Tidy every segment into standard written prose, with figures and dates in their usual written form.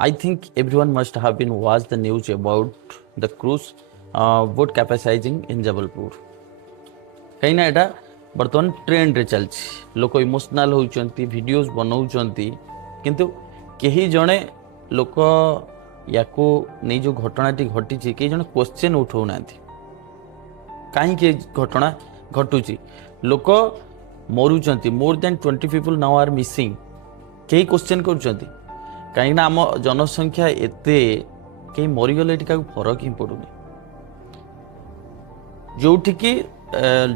I think everyone must have been watched the news about the cruise boat capsizing in Jabalpur. कहीं ना एटा बर्तमान trend रे चलछि लोक emotional होउचंती videos बनाउचंती किंतु केही जणे लोक याको नै जो घटनाटी घटी केही जणे क्वेश्चन उठाउ नांती कहीं के घटना घटुची लोक मरुचंती more than 20 people now are missing केही क्वेश्चन करूचंती कहीं ना आम जनसंख्या एते कहीं मरीगले ये फरक ही पड़ूनी जो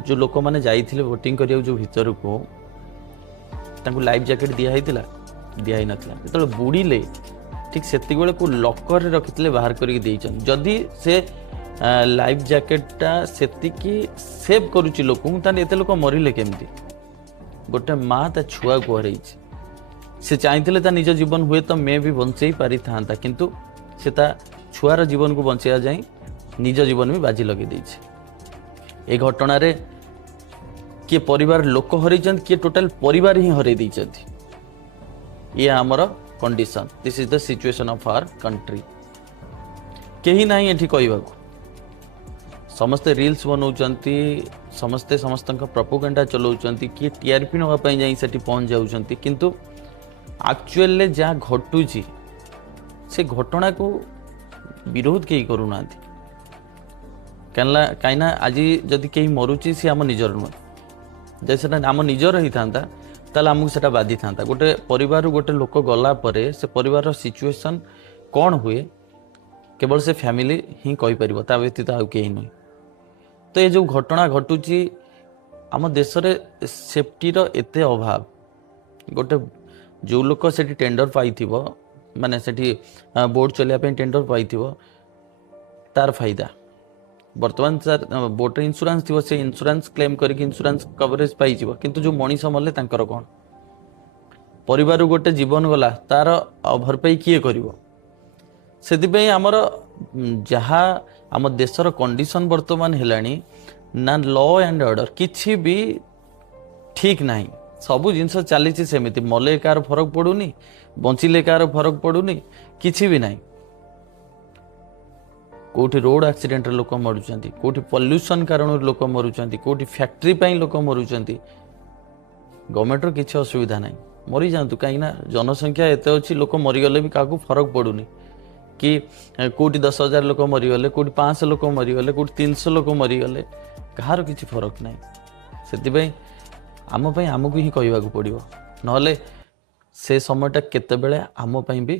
जो लोक मैंने जाइए वोटिंग करिया जो भीतर को लाइफ जैकेट दिखाई नाला जो बुड़ीले ठीक से को लकर रखी बाहर करके जदि से लाइफ जैकेटा से सेव करुच्ची लोक एत लोक मरिले केमती गोटे माँ ता छुआ को हर से चाहते निज जीवन हुए तो मे भी बंचे पारि था किंतु से छुआर जीवन को बंचा जाए निज जीवन भी बाजी लगे देछे ए घटना रे किए परिवार लोक हर किए टोटाल परिवार ही हर ये आमर condition this is the situation of our country कहीं ना ये कहवा समस्ते रील्स बनाऊँच समस्ते समस्त प्रोपोगेंडा चलाऊँच किए टीआरपी नापी जाई पहुँच जाऊँच किंतु एक्चुअल जहाँ घटुची से घटना को विरोध कहीं करूना कहीं आज जदि कहीं मरुची सी आम निजर नुह जैसे आम निजर ही था ताल आमको से बाधि था गोटे परिवार गोटे लोक गला परे से परिवार सिचुएशन कौन हुए केवल से फैमिली ही कहीपर ता व्यतीत आउ कहीं नुह तो ये जो घटना घटुची आम देश में सेफ्टीर एते अभाव गोटे जो लोक से टेंडर पाई माने से बोट चलिया टेंडर पाई तार फायदा बर्तमान सर बोट इंश्योरेंस थी से इंश्योरेंस क्लेम करके इंश्योरेंस कवरेज पाई किंतु जो मनीष मले तांकर कौन परिवार गोटे जीवन गला तार भरपाई किए करिवो से आमर जहाँ आम देशर कंडीशन बर्तमान हेलानी ना लॉ एंड ऑर्डर किछि भी ठीक नहीं सबू जिनस चली सेमती मले कार फरक पड़ूनी बंचिले कार फरक पड़ूनी किछि भी नहीं कोठी रोड एक्सीडेंट लोक मरुचंती कोठी पॉल्यूशन कारण लोक मरुचंती कोठी फैक्ट्री पाई लोक मरुचंती गवर्नमेंट रो किछि असुविधा नहीं मरी जातु कहीं जनसंख्या एत अच्छी लोक मरीगले भी क्या फरक पड़ूनी कि कोटी 10,000 लोक मरीगले कोटी 500 लोक मरीगले कोटी 300 लोक मरीगले कहार किसी फरक नहीं से आमको ही कहवाक पड़ो ना से समयटा केत आम भी